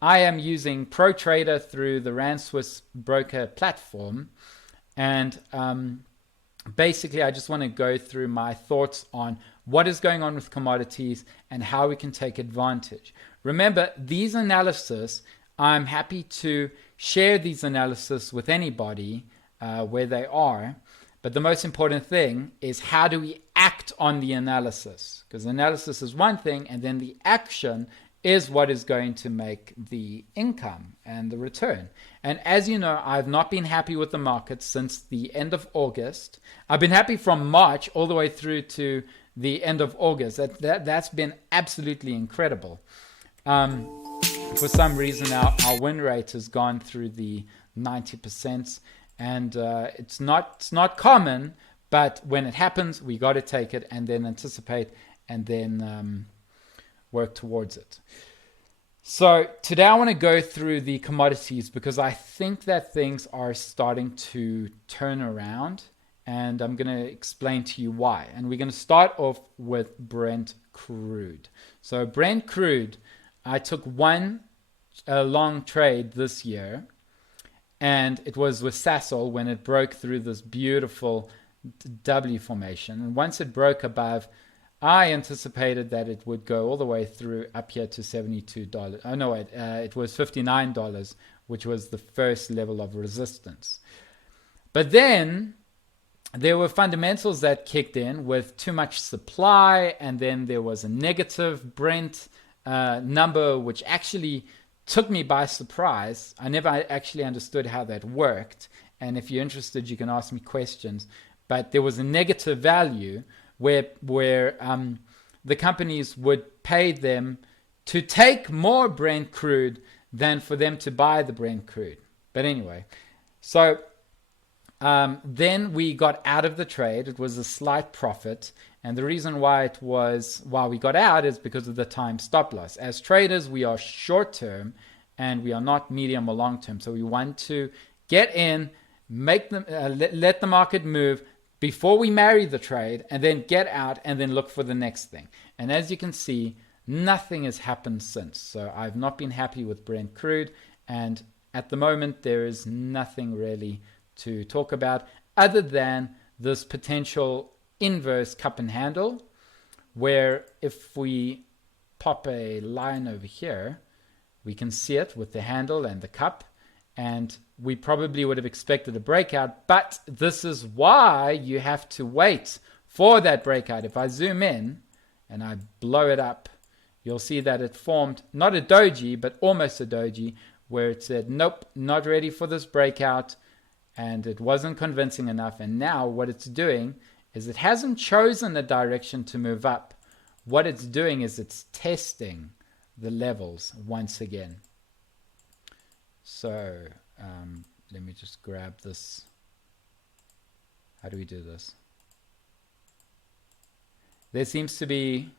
I am using ProTrader through the Rand Swiss broker platform. And basically, I just want to go through my thoughts on what is going on with commodities and how we can take advantage. Remember, these analysis, I'm happy to share these analysis with anybody where they are. But the most important thing is, how do we act on the analysis? Because analysis is one thing, and then the action is what is going to make the income and the return. And as you know, I've not been happy with the market since the end of August. I've been happy from March all the way through to the end of August. That's been absolutely incredible. For some reason, our win rate has gone through the 90%. And it's not common, but when it happens, we got to take it and then anticipate and then work towards it. So today I want to go through the commodities because I think that things are starting to turn around, and I'm going to explain to you why. And we're going to start off with Brent crude. So Brent crude, I took one long trade this year, and it was with Sasol when it broke through this beautiful W formation. And once it broke above, I anticipated that it would go all the way through up here to $72. Oh no, it was $59, which was the first level of resistance. But then there were fundamentals that kicked in with too much supply, and then there was a negative Brent number, which actually took me by surprise. I never actually understood how that worked. And if you're interested, you can ask me questions. But there was a negative value where the companies would pay them to take more Brent crude than for them to buy the Brent crude. But anyway, so then we got out of the trade. It was a slight profit. And the reason why we got out is because of the time stop loss. As traders, we are short term and we are not medium or long term. So we want to get in, make them let the market move before we marry the trade, and then get out and then look for the next thing. And as you can see, nothing has happened since. So I've not been happy with Brent crude, and at the moment there is nothing really to talk about other than this potential inverse cup and handle, where if we pop a line over here, we can see it with the handle and the cup, and we probably would have expected a breakout, but this is why you have to wait for that breakout. If I zoom in and I blow it up, you'll see that it formed not a doji, but almost a doji, where it said, nope, not ready for this breakout, and it wasn't convincing enough. And now what it's doing is it hasn't chosen a direction to move up. What it's doing is it's testing the levels once again. So let me just grab this. How do we do this? There seems to be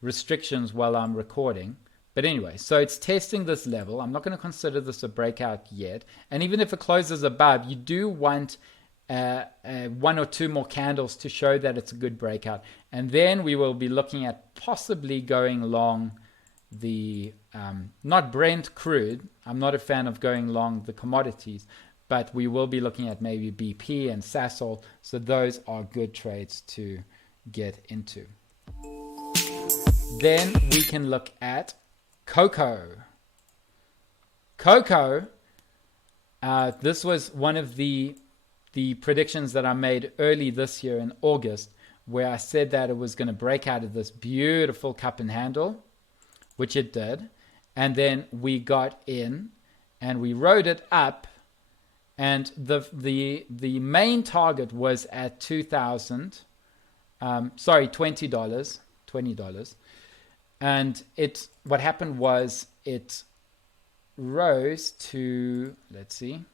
restrictions while I'm recording. But anyway, so it's testing this level. I'm not going to consider this a breakout yet. And even if it closes above, you do want one or two more candles to show that it's a good breakout. And then we will be looking at possibly going long the not Brent crude. I'm not a fan of going long the commodities, but we will be looking at maybe BP and Sasol. So those are good trades to get into. Then we can look at cocoa. Cocoa, this was one of the predictions that I made early this year in August, where I said that it was going to break out of this beautiful cup and handle, which it did. And then we got in and we rode it up, and the main target was at $20, $20. And what happened was it rose to, let's see.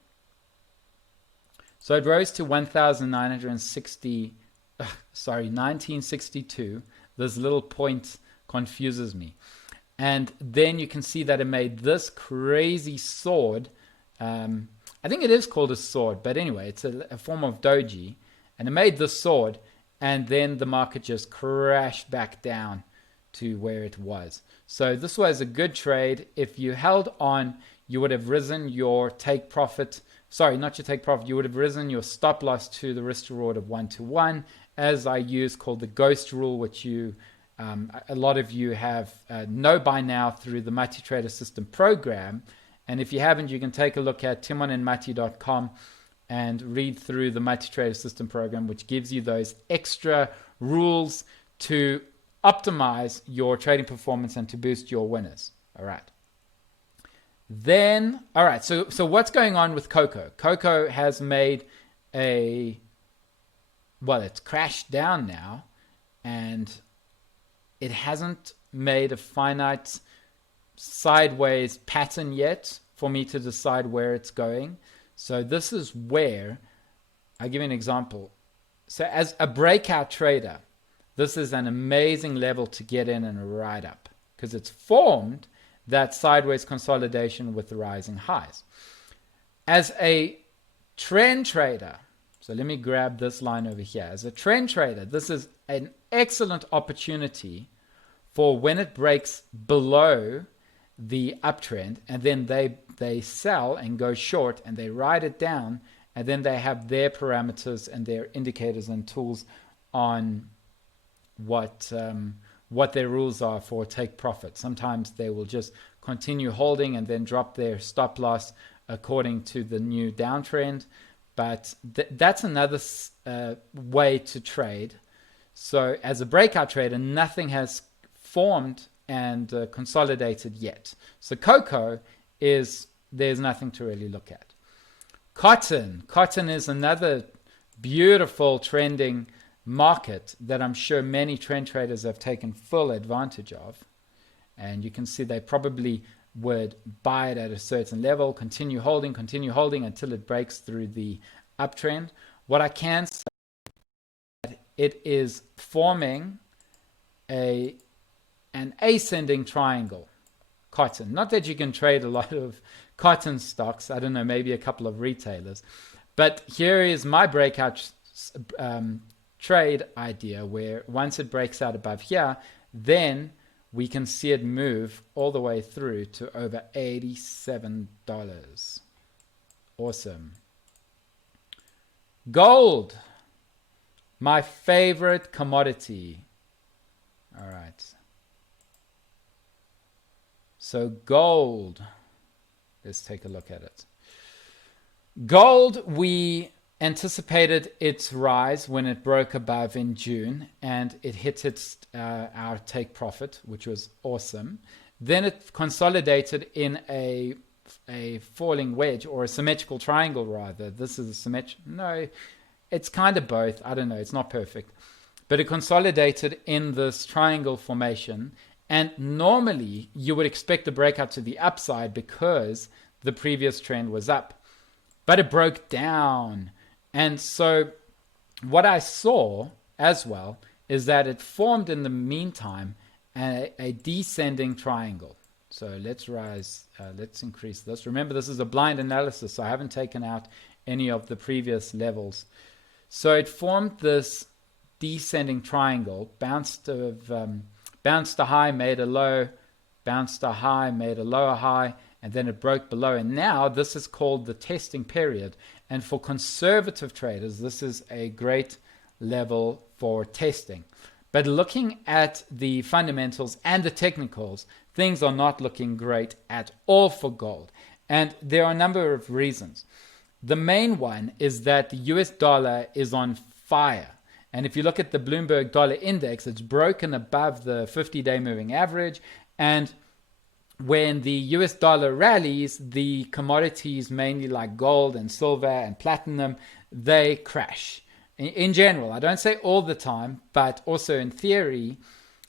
So it rose to 1962. This little point confuses me. And then you can see that it made this crazy sword. I think it is called a sword, but anyway, it's a form of doji. And it made this sword, and then the market just crashed back down to where it was. So this was a good trade. If you held on, you would have risen your take profit. Sorry, not your take profit. You would have risen your stop loss to the risk reward of 1-to-1, as I use, called the ghost rule, which a lot of you have know by now through the multi-trader system program. And if you haven't, you can take a look at timonandmati.com and read through the multi-trader system program, which gives you those extra rules to optimize your trading performance and to boost your winners. All right. Then, all right, so what's going on with Cocoa? Cocoa has made it's crashed down now, and it hasn't made a finite sideways pattern yet for me to decide where it's going. So this is where, I'll give you an example. So as a breakout trader, this is an amazing level to get in and ride up, because it's formed that sideways consolidation with the rising highs. As a trend trader, so let me grab this line over here. As a trend trader, this is an excellent opportunity for when it breaks below the uptrend, and then they sell and go short and they ride it down, and then they have their parameters and their indicators and tools on what their rules are for take profit. Sometimes they will just continue holding and then drop their stop loss according to the new downtrend. But that's another way to trade. So as a breakout trader, nothing has formed and consolidated yet. So Cocoa there's nothing to really look at. Cotton is another beautiful trending market that I'm sure many trend traders have taken full advantage of. And you can see they probably would buy it at a certain level, continue holding until it breaks through the uptrend. What I can say is that it is forming an ascending triangle. Cotton. Not that you can trade a lot of cotton stocks. I don't know, maybe a couple of retailers. But here is my breakout trade idea, where once it breaks out above here, then we can see it move all the way through to over $87. Awesome. Gold, my favorite commodity. All right. So gold, let's take a look at it. Gold, we anticipated its rise when it broke above in June, and it hit our take profit, which was awesome. Then it consolidated in a falling wedge, or a symmetrical triangle rather. This is a symmetric, no, it's kind of both. I don't know, it's not perfect. But it consolidated in this triangle formation, and normally you would expect a breakout to the upside because the previous trend was up. But it broke down. And so what I saw as well is that it formed in the meantime a descending triangle. So let's increase this. Remember, this is a blind analysis, so I haven't taken out any of the previous levels. So it formed this descending triangle, bounced a high, made a low, bounced a high, made a lower high, and then it broke below. And now this is called the testing period. And for conservative traders, this is a great level for testing. But looking at the fundamentals and the technicals, things are not looking great at all for gold. And there are a number of reasons. The main one is that the US dollar is on fire. And if you look at the Bloomberg Dollar Index, it's broken above the 50-day moving average. And when the US dollar rallies, the commodities, mainly like gold and silver and platinum, they crash. In general, I don't say all the time, but also in theory,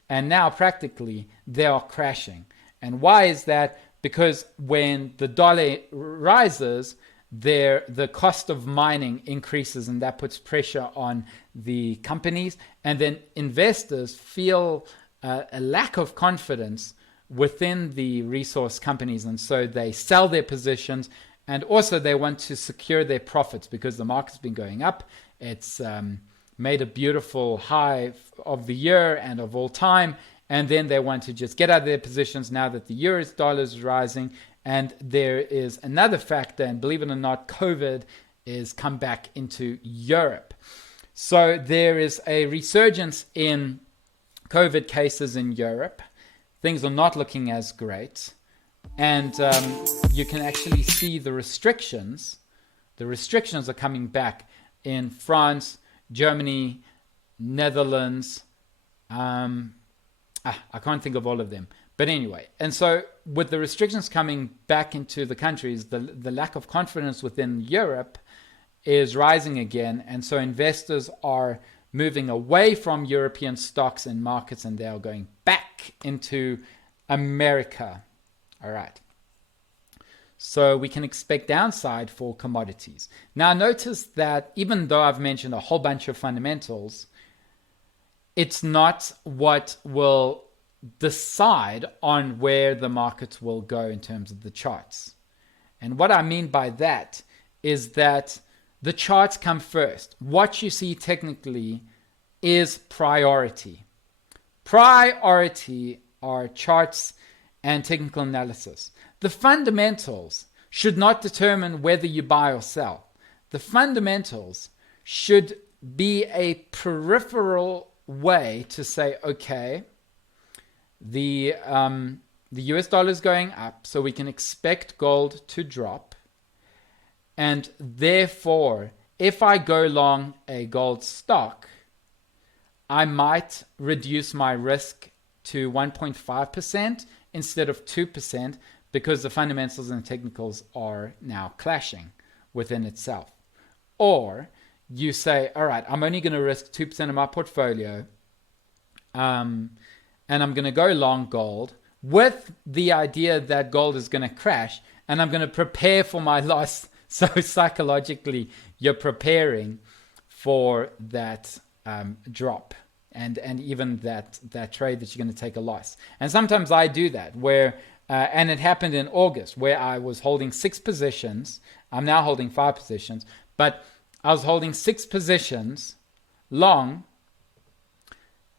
and now practically, they are crashing. And why is that? Because when the dollar rises, the cost of mining increases, and that puts pressure on the companies. And then investors feel a lack of confidence within the resource companies, and so they sell their positions, and also they want to secure their profits because the market's been going up. It's made a beautiful high of the year and of all time, and then they want to just get out of their positions now that the US dollar is rising. And there is another factor, and believe it or not, COVID is come back into Europe. So there is a resurgence in COVID cases in Europe. Things are not looking as great. And you can actually see the restrictions. The restrictions are coming back in France, Germany, Netherlands. I can't think of all of them. But anyway, and so with the restrictions coming back into the countries, the lack of confidence within Europe is rising again. And so investors are moving away from European stocks and markets, and they are going back into America. All right. So we can expect downside for commodities. Now notice that even though I've mentioned a whole bunch of fundamentals, it's not what will decide on where the markets will go in terms of the charts. And what I mean by that is that the charts come first. What you see technically is priority. Priority are charts and technical analysis. The fundamentals should not determine whether you buy or sell. The fundamentals should be a peripheral way to say, okay, the US dollar is going up, so we can expect gold to drop. And therefore, if I go long a gold stock, I might reduce my risk to 1.5% instead of 2%, because the fundamentals and the technicals are now clashing within itself. Or you say, all right, I'm only going to risk 2% of my portfolio, and I'm going to go long gold with the idea that gold is going to crash, and I'm going to prepare for my loss. So psychologically, you're preparing for that drop and even that trade that you're going to take a loss. And sometimes I do that where, and it happened in August, where I was holding 6 positions. I'm now holding 5 positions, but I was holding 6 positions long,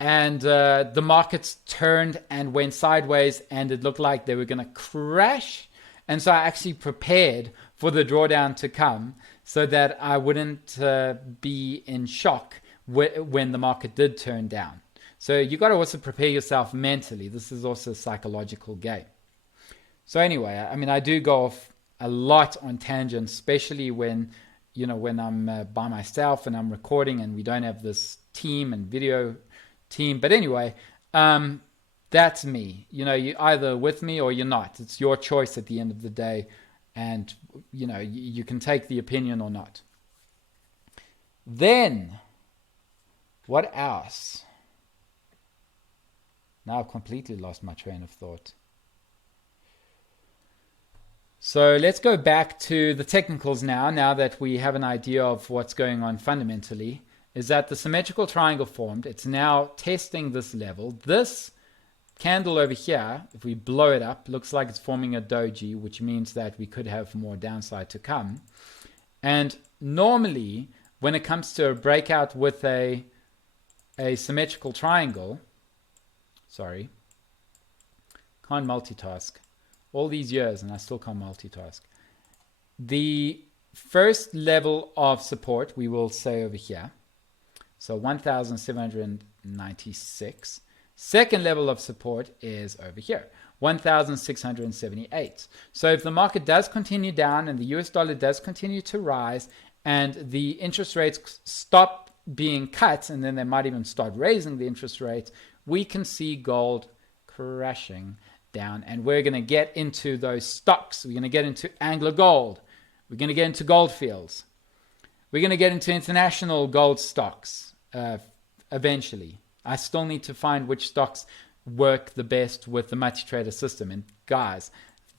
and the markets turned and went sideways, and it looked like they were going to crash. And so I actually prepared for the drawdown to come so that I wouldn't be in shock when the market did turn down. So you got to also prepare yourself mentally. This is also a psychological game. So anyway, I mean, I do go off a lot on tangents, especially when I'm by myself and I'm recording and we don't have this team and video team. But anyway, that's me. You're either with me or you're not. It's your choice at the end of the day. And, you can take the opinion or not. Then, what else? Now I've completely lost my train of thought. So let's go back to the technicals now that we have an idea of what's going on fundamentally. Is that the symmetrical triangle formed? It's now testing this level. This candle over here, if we blow it up, looks like it's forming a doji, which means that we could have more downside to come. And normally, when it comes to a breakout with a symmetrical triangle, can't multitask. All these years and I still can't multitask. The first level of support, we will say over here. So 1,796. Second level of support is over here, 1,678. So if the market does continue down and the US dollar does continue to rise and the interest rates stop being cut, and then they might even start raising the interest rates, we can see gold crashing down. And we're going to get into those stocks. We're going to get into Anglo Gold. We're going to get into Goldfields. We're going to get into international gold stocks eventually. I still need to find which stocks work the best with the multi-trader system. And guys,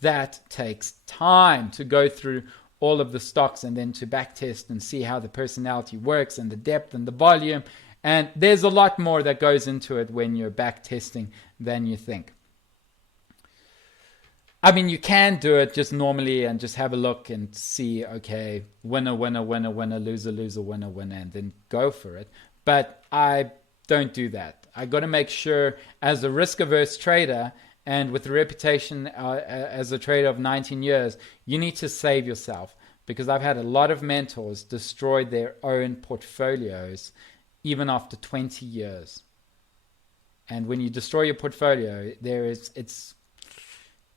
that takes time to go through all of the stocks and then to backtest and see how the personality works and the depth and the volume. And there's a lot more that goes into it when you're backtesting than you think. I mean, you can do it just normally and just have a look and see, okay, winner, winner, winner, winner, loser, loser, winner, winner, and then go for it. But I don't do that. I got to make sure, as a risk-averse trader and with a reputation as a trader of 19 years, you need to save yourself, because I've had a lot of mentors destroy their own portfolios even after 20 years. And when you destroy your portfolio,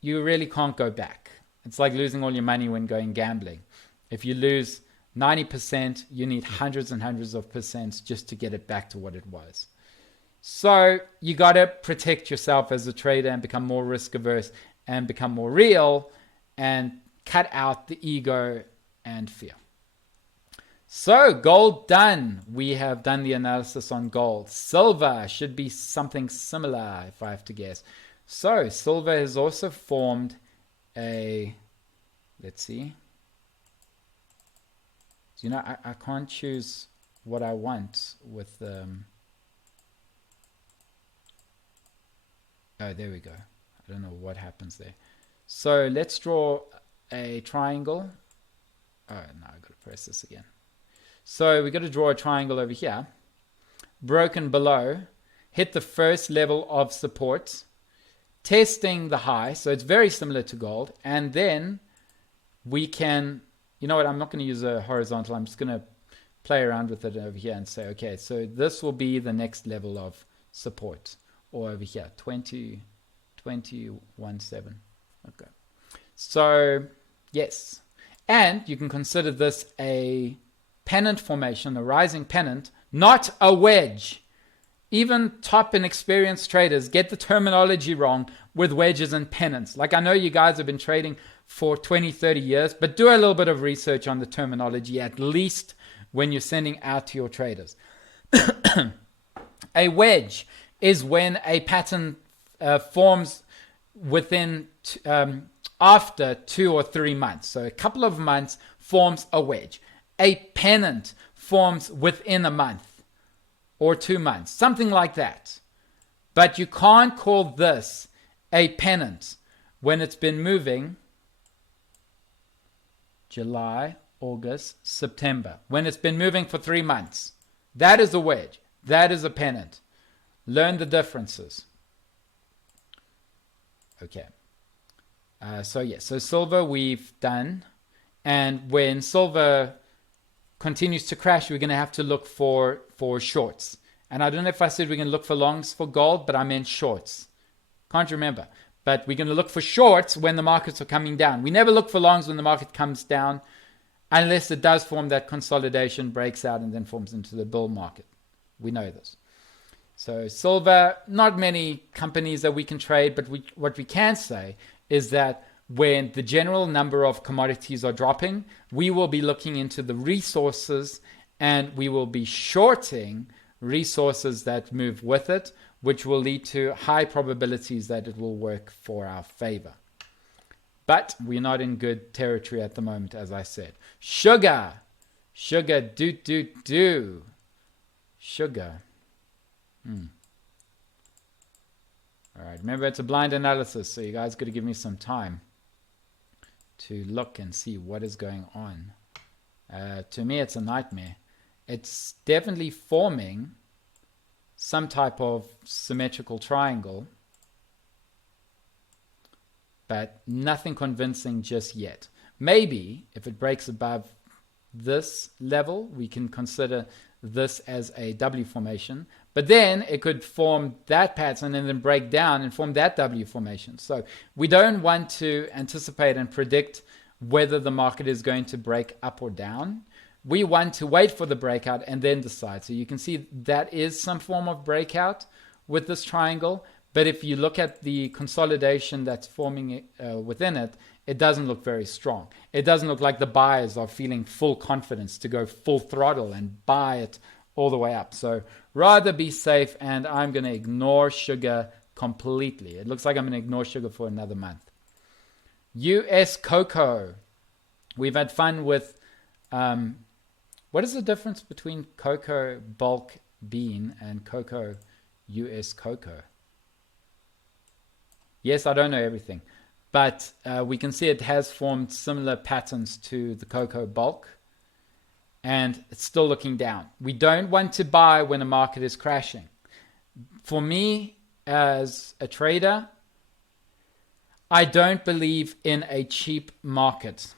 you really can't go back. It's like losing all your money when going gambling. If you lose 90%, you need hundreds and hundreds of percents just to get it back to what it was. So you got to protect yourself as a trader and become more risk averse and become more real and cut out the ego and fear. So gold done. We have done the analysis on gold. Silver should be something similar, if I have to guess. So silver has also formed a, let's see. So, I can't choose what I want with oh, there we go. I don't know what happens there. So let's draw a triangle. Oh, no, I've got to press this again. So we got to draw a triangle over here. Broken below. Hit the first level of support. Testing the high. So it's very similar to gold. And then we can, you know what, I'm not going to use a horizontal. I'm just going to play around with it over here and say, okay, so this will be the next level of support. Or over here, 20.17. Okay. So, yes. And you can consider this a pennant formation, a rising pennant, not a wedge. Even top and experienced traders get the terminology wrong with wedges and pennants. Like, I know you guys have been trading for 20, 30 years, but do a little bit of research on the terminology, at least when you're sending out to your traders. A wedge is when a pattern forms within after 2 or 3 months. So a couple of months forms a wedge. A pennant forms within a month or 2 months, something like that. But you can't call this a pennant when it's been moving July, August, September. When it's been moving for 3 months. That is a wedge. That is a pennant. Learn the differences. Okay. So silver we've done. And when silver continues to crash, we're going to have to look for shorts. And I don't know if I said we're going to look for longs for gold, but I meant shorts. Can't remember. But we're going to look for shorts when the markets are coming down. We never look for longs when the market comes down, unless it does form that consolidation, breaks out, and then forms into the bull market. We know this. So silver, not many companies that we can trade, but what we can say is that when the general number of commodities are dropping, we will be looking into the resources and we will be shorting resources that move with it, which will lead to high probabilities that it will work for our favor. But we're not in good territory at the moment, as I said. Sugar, sugar. All right, remember it's a blind analysis, so you guys got to give me some time to look and see what is going on. To me, it's a nightmare. It's definitely forming some type of symmetrical triangle, but nothing convincing just yet. Maybe if it breaks above this level, we can consider this as a W formation, but then it could form that pattern and then break down and form that W formation. So we don't want to anticipate and predict whether the market is going to break up or down. We want to wait for the breakout and then decide. So you can see that is some form of breakout with this triangle, but if you look at the consolidation that's forming within it, it doesn't look very strong. It doesn't look like the buyers are feeling full confidence to go full throttle and buy it all the way up. So rather be safe, and I'm going to ignore sugar completely. It looks like I'm going to ignore sugar for another month. US cocoa. We've had fun with, what is the difference between cocoa bulk bean and cocoa US cocoa? Yes, I don't know everything. But we can see it has formed similar patterns to the cocoa bulk, and it's still looking down. We don't want to buy when a market is crashing. For me, as a trader, I don't believe in a cheap market.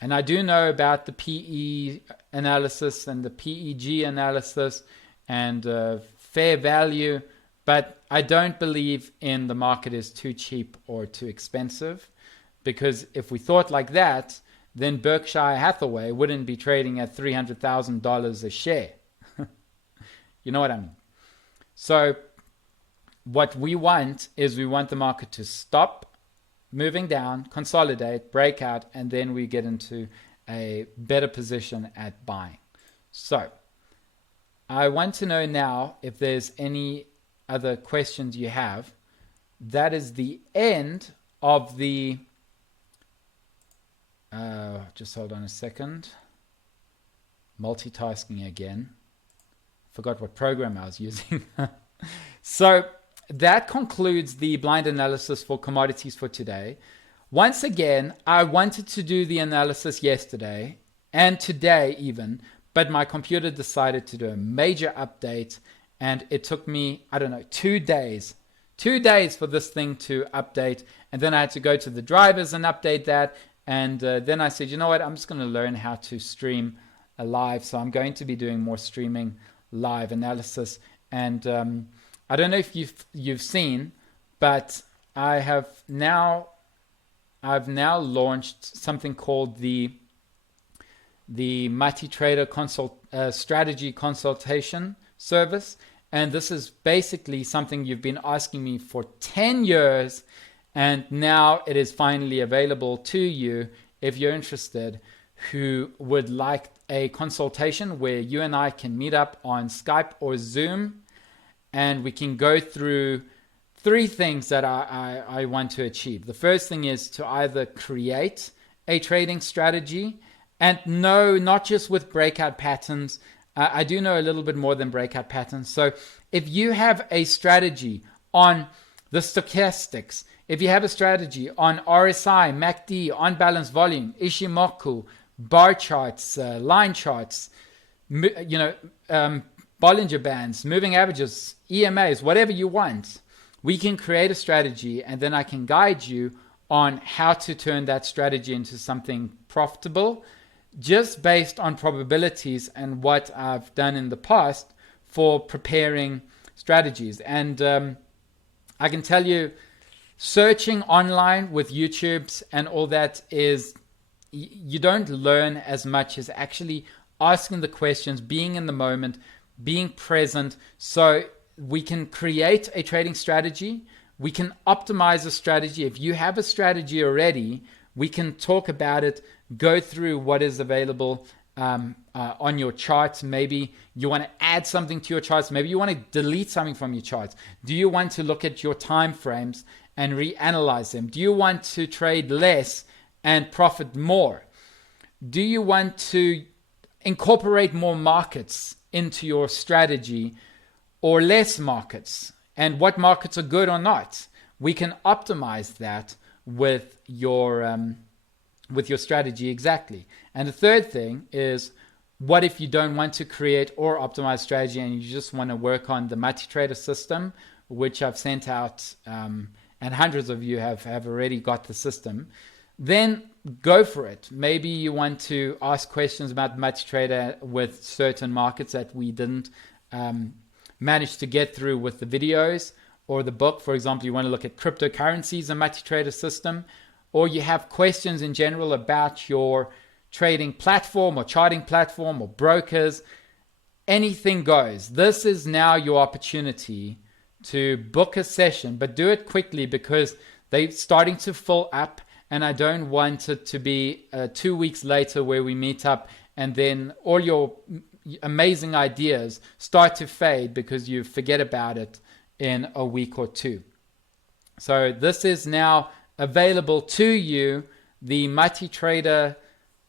And I do know about the PE analysis and the PEG analysis and fair value, but I don't believe in the market is too cheap or too expensive, because if we thought like that, then Berkshire Hathaway wouldn't be trading at $300,000 a share. You know what I mean? So what we want is we want the market to stop moving down, consolidate, break out, and then we get into a better position at buying. So I want to know now if there's any other questions you have. That is the end of the just hold on a second. Multitasking again. Forgot what program I was using. So that concludes the blind analysis for commodities for today. Once again, I wanted to do the analysis yesterday and today even, but my computer decided to do a major update, and it took me, I don't know, 2 days. 2 days for this thing to update, and then I had to go to the drivers and update that, and then I said, you know what, I'm just going to learn how to stream live, so I'm going to be doing more streaming live analysis. And I don't know if you've seen, but I've now launched something called the MultiTrader strategy consultation service, and this is basically something you've been asking me for 10 years, and now it is finally available to you if you're interested, who would like a consultation where you and I can meet up on Skype or Zoom, and we can go through 3 things that I want to achieve. The first thing is to either create a trading strategy, and no, not just with breakout patterns. I do know a little bit more than breakout patterns. So if you have a strategy on the stochastics, if you have a strategy on RSI, MACD, on balance volume, Ishimoku, bar charts, line charts, Bollinger Bands, moving averages, EMAs, whatever you want, we can create a strategy, and then I can guide you on how to turn that strategy into something profitable, just based on probabilities and what I've done in the past for preparing strategies. And I can tell you, searching online with YouTubes and all that is, you don't learn as much as actually asking the questions, being in the moment, being present. So we can create a trading strategy. We can optimize a strategy. If you have a strategy already, we can talk about it, go through what is available on your charts. Maybe you want to add something to your charts. Maybe you want to delete something from your charts. Do you want to look at your time frames and reanalyze them? Do you want to trade less and profit more? Do you want to incorporate more markets into your strategy or less markets? And what markets are good or not? We can optimize that with your strategy exactly. And the third thing is, what if you don't want to create or optimize strategy and you just want to work on the MultiTrader system, which I've sent out, and hundreds of you have already got the system? Then go for it. Maybe you want to ask questions about MultiTrader with certain markets that we didn't manage to get through with the videos or the book. For example, you want to look at cryptocurrencies and MultiTrader system, or you have questions in general about your trading platform or charting platform or brokers. Anything goes. This is now your opportunity to book a session, but do it quickly because they're starting to fill up, and I don't want it to be 2 weeks later where we meet up and then all your amazing ideas start to fade because you forget about it in a week or 2. So this is now available to you, the MultiTrader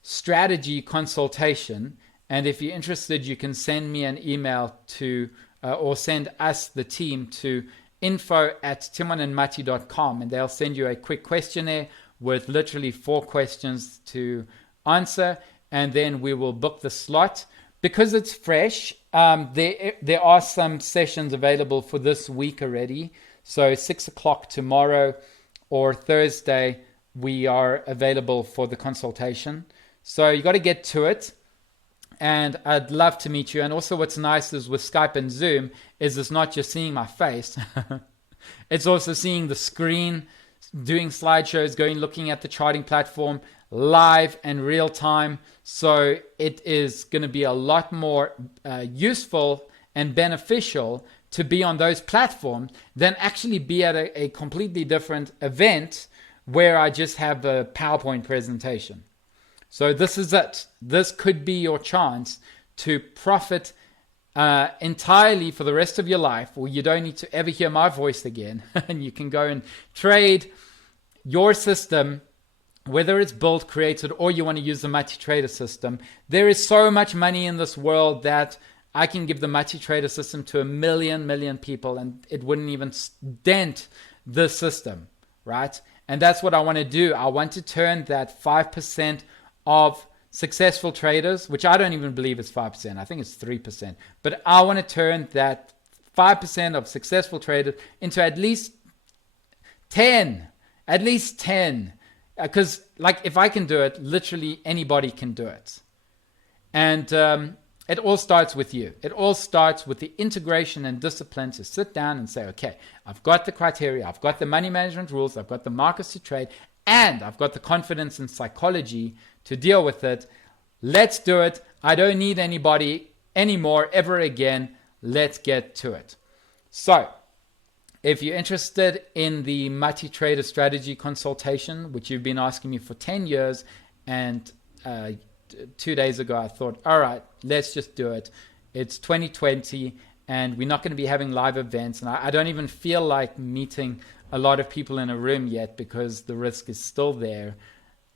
strategy consultation. And if you're interested, you can send me an email to or send us, the team, to info@timonandmati.com, and they'll send you a quick questionnaire with literally 4 questions to answer, and then we will book the slot. because it's fresh, there are some sessions available for this week already. So 6 o'clock tomorrow or Thursday, we are available for the consultation. So you got to get to it. And I'd love to meet you. And also what's nice is with Skype and Zoom is it's not just seeing my face. It's also seeing the screen, doing slideshows, looking at the charting platform live and real time. So it is going to be a lot more useful and beneficial to be on those platforms than actually be at a completely different event where I just have a PowerPoint presentation. So this is it. This could be your chance to profit entirely for the rest of your life, where you don't need to ever hear my voice again. And you can go and trade your system, whether it's built, created, or you want to use the multi-trader system. There is so much money in this world that I can give the multi-trader system to a million people and it wouldn't even dent the system, right? And that's what I want to do. I want to turn that 5% of successful traders, which I don't even believe is 5%. I think it's 3%. But I want to turn that 5% of successful traders into at least 10. At least 10. Because like if I can do it, literally anybody can do it. And it all starts with you. It all starts with the integration and discipline to sit down and say, okay, I've got the criteria, I've got the money management rules, I've got the markets to trade, and I've got the confidence and psychology to deal with it. Let's do it. I don't need anybody anymore ever again. Let's get to it. So if you're interested in the multi-trader strategy consultation, which you've been asking me for 10 years, and 2 days ago I thought, all right, let's just do it. It's 2020 and we're not going to be having live events, and I don't even feel like meeting a lot of people in a room yet because the risk is still there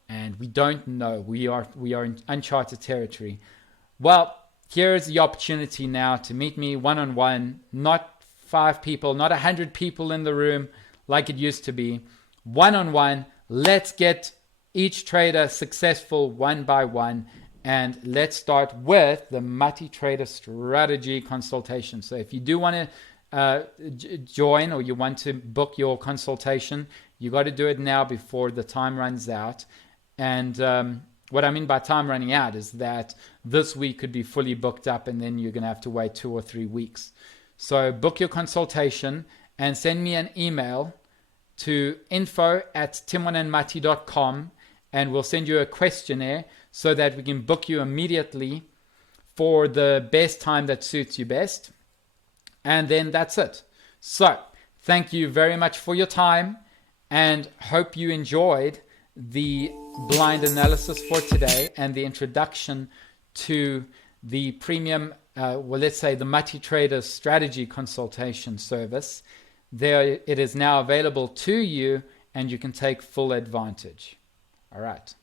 and we don't know. We are in uncharted territory. Well, here's the opportunity now to meet me one-on-one, not 5 people, not 100 people in the room like it used to be. One-on-one, let's get each trader successful one by one. And let's start with the multi-trader strategy consultation. So if you do want to join or you want to book your consultation, you got to do it now before the time runs out. And what I mean by time running out is that this week could be fully booked up and then you're going to have to wait 2 or 3 weeks. So book your consultation and send me an email to info@timonandmati.com, and we'll send you a questionnaire so that we can book you immediately for the best time that suits you best. And then that's it. So thank you very much for your time and hope you enjoyed the blind analysis for today and the introduction to the premium, let's say the multi-trader strategy consultation service. There it is now available to you and you can take full advantage. All right.